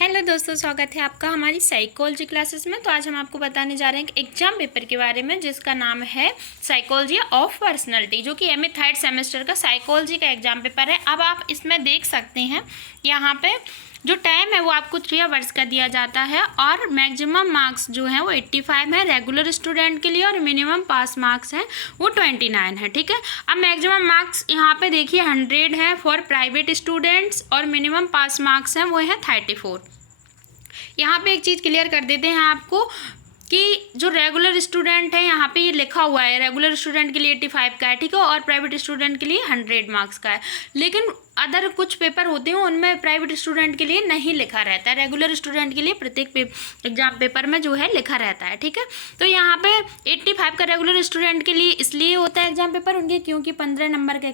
Hello दोस्तों, स्वागत है आपका हमारी साइकोलॉजी क्लासेस में। तो आज हम आपको बताने जा रहे हैं कि एग्जाम पेपर के बारे में, जिसका नाम है साइकोलॉजी ऑफ पर्सनालिटी, जो कि एमए थर्ड सेमेस्टर का साइकोलॉजी का एग्जाम पेपर है। अब आप इसमें देख सकते हैं यहाँ पे जो टाइम है वो आपको 3 आवर्स का दिया जाता है और मैक्सिमम मार्क्स जो हैं वो 85 है रेगुलर स्टूडेंट के लिए और मिनिमम पास मार्क्स हैं वो 29 है। ठीक है, अब मैक्सिमम मार्क्स यहाँ पे देखिए 100 है फॉर प्राइवेट स्टूडेंट्स और मिनिमम पास मार्क्स हैं वो हैं 34। यहाँ पे एक चीज़ क्लियर कर देते हैं आपको कि जो रेगुलर स्टूडेंट है यहाँ पे ये लिखा हुआ है रेगुलर स्टूडेंट के लिए 85 का है, ठीक है, और प्राइवेट स्टूडेंट के लिए 100 मार्क्स का है। लेकिन अदर कुछ पेपर होते हैं उनमें प्राइवेट स्टूडेंट के लिए नहीं लिखा रहता है, रेगुलर स्टूडेंट के लिए प्रत्येक एग्जाम पेपर में जो है लिखा रहता है। ठीक है, तो यहाँ पे 85 का रेगुलर स्टूडेंट के लिए इसलिए होता है एग्जाम पेपर उनके, क्योंकि 15 नंबर का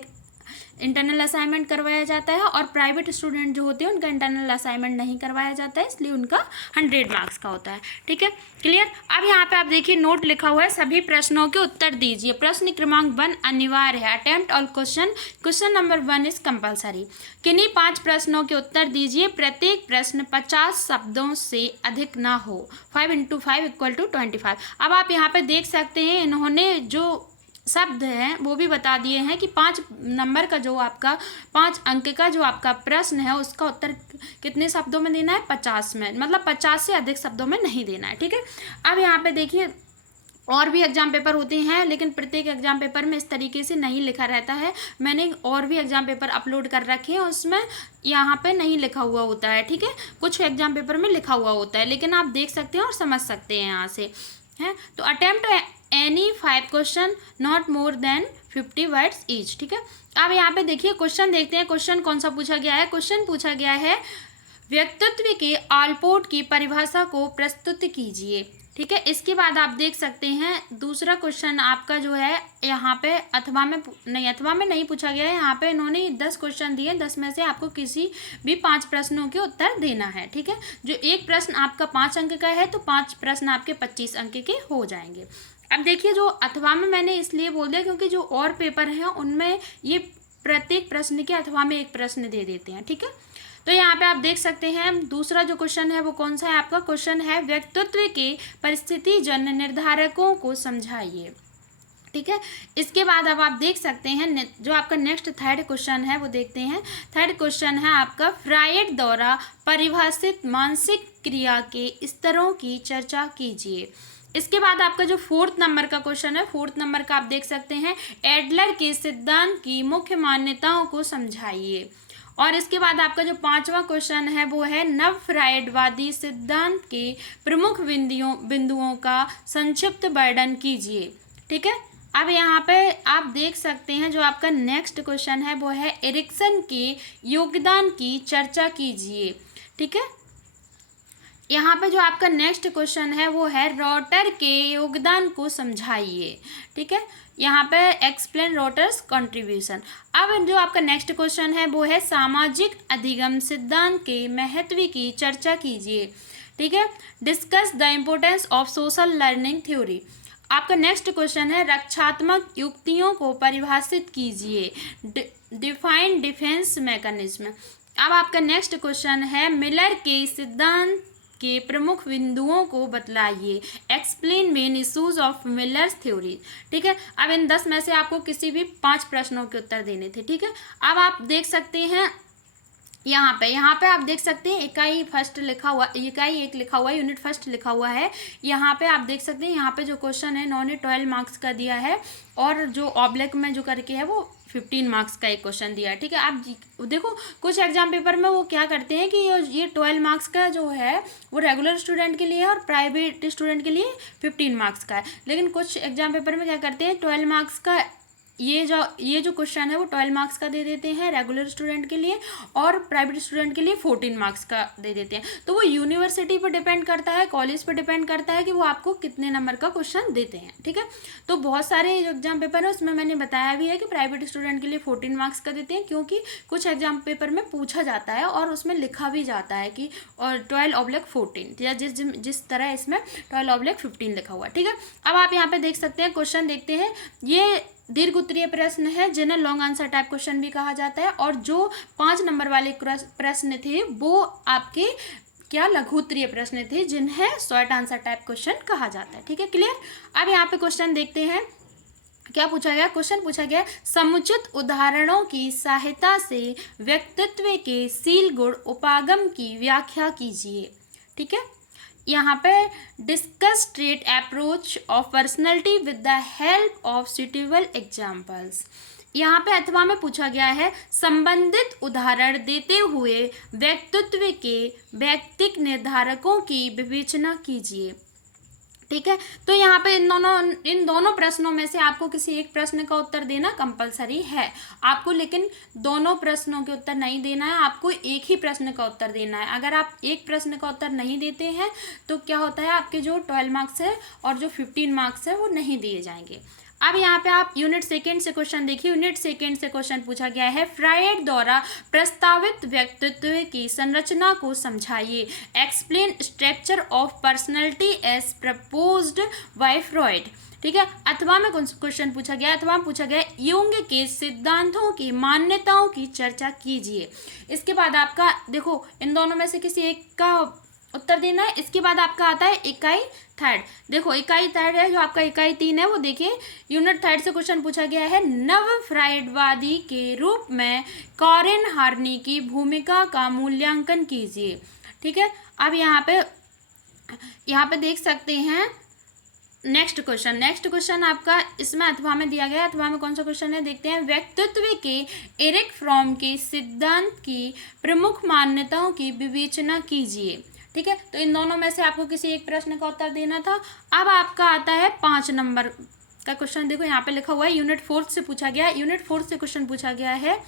इंटरनल असाइनमेंट करवाया जाता है और प्राइवेट स्टूडेंट जो होते हैं उनका इंटरनल असाइनमेंट नहीं करवाया जाता है, इसलिए उनका 100 मार्क्स का होता है। ठीक है, क्लियर। अब यहाँ पे आप देखिए नोट लिखा हुआ है, सभी प्रश्नों के उत्तर दीजिए। प्रश्न क्रमांक 1 अनिवार्य है, attempt all question number 1 is compulsory. किन्हीं 5 प्रश्नों के उत्तर दीजिए, प्रत्येक प्रश्न 50 शब्दों से अधिक ना हो। 5 × 5 = 25। अब आप यहाँ पे देख सकते हैं इन्होंने जो शब्द हैं वो भी बता दिए हैं कि 5 नंबर का जो आपका 5 अंक का जो आपका प्रश्न है उसका उत्तर कितने शब्दों में देना है, 50 में, मतलब 50 से अधिक शब्दों में नहीं देना है। ठीक है, अब यहाँ पे देखिए और भी एग्जाम पेपर होते हैं लेकिन प्रत्येक एग्जाम पेपर में इस तरीके से नहीं लिखा रहता है। मैंने और भी एग्जाम पेपर अपलोड कर रखे हैं, उसमें यहाँ पे नहीं लिखा हुआ होता है। ठीक है, कुछ एग्जाम पेपर में लिखा हुआ होता है, लेकिन आप देख सकते हैं और समझ सकते हैं यहाँ से है। तो attempt any 5 question not more than 50 words each. ठीक है, अब यहाँ पे देखिए क्वेश्चन देखते हैं। क्वेश्चन कौन सा पूछा गया है? क्वेश्चन पूछा गया है व्यक्तित्व के ऑलपोर्ट की परिभाषा को प्रस्तुत कीजिए। ठीक है, इसके बाद आप देख सकते हैं दूसरा क्वेश्चन आपका जो है यहाँ पे अथवा में नहीं पूछा गया है। यहाँ पे इन्होंने 10 क्वेश्चन दिए, 10 में से आपको किसी भी 5 प्रश्नों के उत्तर देना है। ठीक है, जो एक प्रश्न आपका 5 अंक का है तो 5 प्रश्न आपके 25 अंक के हो जाएंगे। अब देखिए जो अथवा में मैंने इसलिए बोल दिया क्योंकि जो और पेपर हैं उनमें ये प्रत्येक प्रश्न के अथवा में एक प्रश्न दे देते हैं। ठीक है, तो यहाँ पे आप देख सकते हैं दूसरा जो क्वेश्चन है वो कौन सा है आपका? क्वेश्चन है व्यक्तित्व के परिस्थिति जन्य निर्धारकों को समझाइए। ठीक है, इसके बाद अब आप देख सकते हैं जो आपका नेक्स्ट थर्ड क्वेश्चन है वो देखते हैं। थर्ड क्वेश्चन है आपका फ्रायड द्वारा परिभाषित मानसिक क्रिया के स्तरों की चर्चा कीजिए। इसके बाद आपका जो 4th नंबर का क्वेश्चन है, 4th नंबर का आप देख सकते हैं एडलर के सिद्धांत की मुख्य मान्यताओं को समझाइए। और इसके बाद आपका जो 5वां क्वेश्चन है वो है नव फ्रायडवादी सिद्धांत के प्रमुख बिंदुओं का संक्षिप्त वर्णन कीजिए। ठीक है, अब यहाँ पे आप देख सकते हैं जो आपका नेक्स्ट क्वेश्चन है वो है एरिक्सन के योगदान की चर्चा कीजिए। ठीक है, यहाँ पे जो आपका नेक्स्ट क्वेश्चन है वो है रॉटर के योगदान को समझाइए। ठीक है, यहाँ पे एक्सप्लेन रॉटर्स कंट्रीब्यूशन। अब जो आपका नेक्स्ट क्वेश्चन है वो है सामाजिक अधिगम सिद्धांत के महत्व की चर्चा कीजिए। ठीक है, discuss the importance of social learning theory. आपका नेक्स्ट क्वेश्चन है रक्षात्मक युक्तियों को परिभाषित कीजिए, डिफाइन डिफेंस मैकेनिज्म। अब आपका नेक्स्ट क्वेश्चन है मिलर के सिद्धांत के प्रमुख बिंदुओं को बतलाइए, explain main issues of Miller's theory. ठीक है, अब इन 10 में से आपको किसी भी 5 प्रश्नों के उत्तर देने थे। ठीक है, अब आप देख सकते हैं यहाँ पे आप देख सकते हैं इकाई 1 लिखा हुआ है, यूनिट 1 लिखा हुआ है। यहाँ पे आप देख सकते हैं यहाँ पे जो क्वेश्चन है इन्होंने 12 मार्क्स का दिया है और जो ऑब्लिक में जो करके है वो 15 मार्क्स का एक क्वेश्चन दिया है। ठीक है, आप देखो कुछ एग्जाम पेपर में वो क्या करते हैं कि ये 12 मार्क्स का जो है वो रेगुलर स्टूडेंट के लिए और प्राइवेट स्टूडेंट के लिए 15 मार्क्स का है। लेकिन कुछ एग्जाम पेपर में क्या करते हैं 12 मार्क्स का ये जो क्वेश्चन है वो 12 मार्क्स का दे देते हैं रेगुलर स्टूडेंट के लिए और प्राइवेट स्टूडेंट के लिए 14 मार्क्स का दे देते हैं। तो वो यूनिवर्सिटी पर डिपेंड करता है, कॉलेज पर डिपेंड करता है कि वो आपको कितने नंबर का क्वेश्चन देते हैं। ठीक है, तो बहुत सारे जो एग्जाम पेपर है उसमें मैंने बताया भी है कि प्राइवेट स्टूडेंट के लिए 14 मार्क्स का देते हैं, क्योंकि कुछ एग्जाम पेपर में पूछा जाता है और उसमें लिखा भी जाता है कि 12/14 या जिस तरह इसमें 12/15 लिखा हुआ है। ठीक है, अब आप यहाँ पे देख सकते हैं क्वेश्चन देखते हैं। ये दीर्घ उत्तरीय प्रश्न है जिन्हें लॉन्ग आंसर टाइप क्वेश्चन भी कहा जाता है और जो 5 नंबर वाले प्रश्न थे वो आपके क्या लघु उत्तरीय प्रश्न थे जिन्हें शॉर्ट आंसर टाइप क्वेश्चन कहा जाता है। ठीक है, क्लियर। अब यहाँ पे क्वेश्चन देखते हैं क्या पूछा गया। क्वेश्चन पूछा गया समुचित उदाहरणों की सहायता से व्यक्तित्व के शील गुण उपागम की व्याख्या कीजिए। ठीक है, यहाँ पे discuss trait approach of personality with the help of suitable examples. यहाँ पे अथवा में पूछा गया है संबंधित उदाहरण देते हुए व्यक्तित्व के व्यक्तिक निर्धारकों की विवेचना कीजिए। ठीक है, तो यहाँ पे इन दोनों प्रश्नों में से आपको किसी एक प्रश्न का उत्तर देना कंपलसरी है आपको, लेकिन दोनों प्रश्नों के उत्तर नहीं देना है, आपको एक ही प्रश्न का उत्तर देना है। अगर आप एक प्रश्न का उत्तर नहीं देते हैं तो क्या होता है, आपके जो 12 मार्क्स है और जो 15 मार्क्स है वो नहीं दिए जाएंगे। अब यहाँ पे आप यूनिट सेकेंड से क्वेश्चन देखिए। यूनिट सेकेंड से क्वेश्चन पूछा गया है फ्रायड द्वारा प्रस्तावित व्यक्तित्व की संरचना को समझाइए। Explain structure of personality as proposed by Freud. ठीक है, अथवा में क्वेश्चन पूछा गया, अथवा में पूछा गया युंग के सिद्धांतों की मान्यताओं की चर्चा कीजिए। इसके बाद आपका देखो इन दोनों में से किसी एक का उत्तर देना है। इसके बाद आपका आता है इकाई थर्ड। देखो इकाई थर्ड है, जो आपका इकाई 3 है वो देखिए। यूनिट थर्ड से क्वेश्चन पूछा गया है नव फ्रायडवादी के रूप में कॉरेन हार्नी की भूमिका का मूल्यांकन कीजिए। ठीक है, अब यहाँ पे देख सकते हैं नेक्स्ट क्वेश्चन आपका इसमें अथवा में दिया गया है। अथवा में कौन सा क्वेश्चन है देखते हैं। व्यक्तित्व के एरिक फ्रॉम के सिद्धांत की प्रमुख मान्यताओं की विवेचना कीजिए। ठीक है, तो इन दोनों में से आपको किसी एक प्रश्न का उत्तर देना था। अब आपका आता है 5 नंबर का क्वेश्चन। देखो यहाँ पे लिखा हुआ है यूनिट 4 से पूछा गया। यूनिट 4 से क्वेश्चन पूछा गया है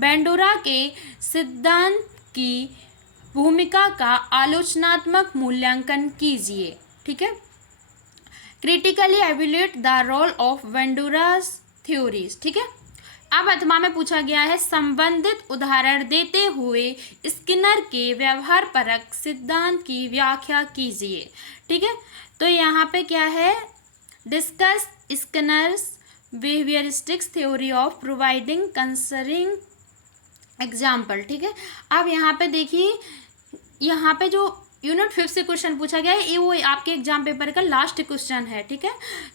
बेंडोरा के सिद्धांत की भूमिका का आलोचनात्मक मूल्यांकन कीजिए। ठीक है, critically evaluate the role of Bandura's theories. ठीक है, अब अथवा में पूछा गया है संबंधित उदाहरण देते हुए स्किनर के व्यवहार परक सिद्धांत की व्याख्या कीजिए। ठीक है, तो यहाँ पे क्या है discuss Skinner's behaviouristics theory of providing concerning example. ठीक है, अब यहाँ पे देखिए यहाँ पे जो यूनिट 5 से क्वेश्चन पूछा गया है ये वो आपके एग्जाम पेपर का लास्ट क्वेश्चन है। ठीक है,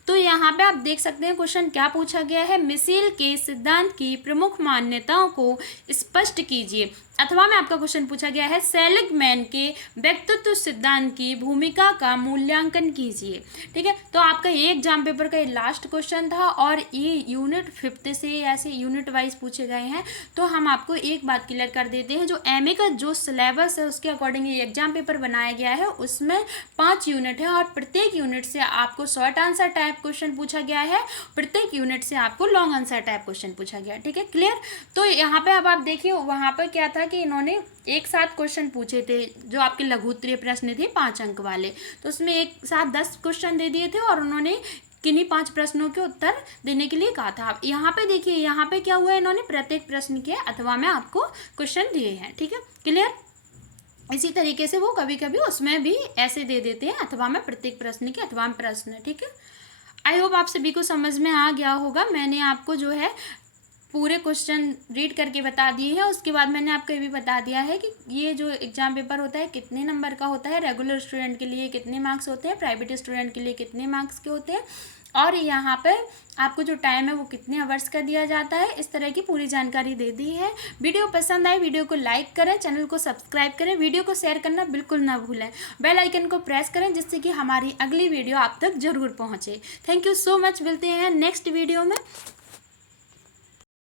तो यहाँ पे आप देख सकते हैं क्वेश्चन क्या पूछा गया है मिशेल के सिद्धांत की प्रमुख मान्यताओं को स्पष्ट कीजिए। अथवा में आपका क्वेश्चन पूछा गया है सेलिगमैन के व्यक्तित्व सिद्धांत की भूमिका का मूल्यांकन कीजिए। ठीक है, तो आपका ये एग्जाम पेपर का ये लास्ट क्वेश्चन था और ये यूनिट 5 से ऐसे यूनिट वाइज पूछे गए हैं। तो हम आपको एक बात क्लियर कर देते हैं, जो एमए का जो सिलेबस है उसके अकॉर्डिंग ये एग्जाम पेपर बनाया गया है, उसमें 5 यूनिट है और प्रत्येक यूनिट से आपको शॉर्ट आंसर टाइप क्वेश्चन पूछा गया है, प्रत्येक यूनिट से आपको लॉन्ग आंसर टाइप क्वेश्चन पूछा गया है। ठीक है, क्लियर। तो यहाँ पे अब आप देखिए वहाँ पर क्या था कि इन्होंने एक साथ क्वेश्चन पूछे थे जो आपके लघु उत्तरीय प्रश्न थे 5 अंक वाले, तो उसमें एक साथ 10 क्वेश्चन दे दिए थे और उन्होंने किन्हीं 5 प्रश्नों के उत्तर देने के लिए कहा था। यहाँ पे देखिए यहाँ पे क्या हुआ है, इन्होंने प्रत्येक प्रश्न के अथवा में आपको क्वेश्चन दिए हैं। ठीक है, क्लियर। इसी तरीके से वो कभी कभी उसमें भी ऐसे दे देते हैं अथवा में प्रत्येक प्रश्न के अथवा में प्रश्न। ठीक है, आई होप आप सभी को समझ में आ गया होगा। मैंने आपको जो है पूरे क्वेश्चन रीड करके बता दिए हैं। उसके बाद मैंने आपको ये भी बता दिया है कि ये जो एग्जाम पेपर होता है कितने नंबर का होता है, रेगुलर स्टूडेंट के लिए कितने मार्क्स होते हैं, प्राइवेट स्टूडेंट के लिए कितने मार्क्स के होते हैं और यहाँ पर आपको जो टाइम है वो कितने आवर्स का दिया जाता है। इस तरह की पूरी जानकारी दे दी है। वीडियो पसंद आए वीडियो को लाइक करें, चैनल को सब्सक्राइब करें, वीडियो को शेयर करना बिल्कुल ना भूलें, बेल आइकन को प्रेस करें जिससे कि हमारी अगली वीडियो आप तक जरूर पहुँचे। थैंक यू सो मच, मिलते हैं नेक्स्ट वीडियो में।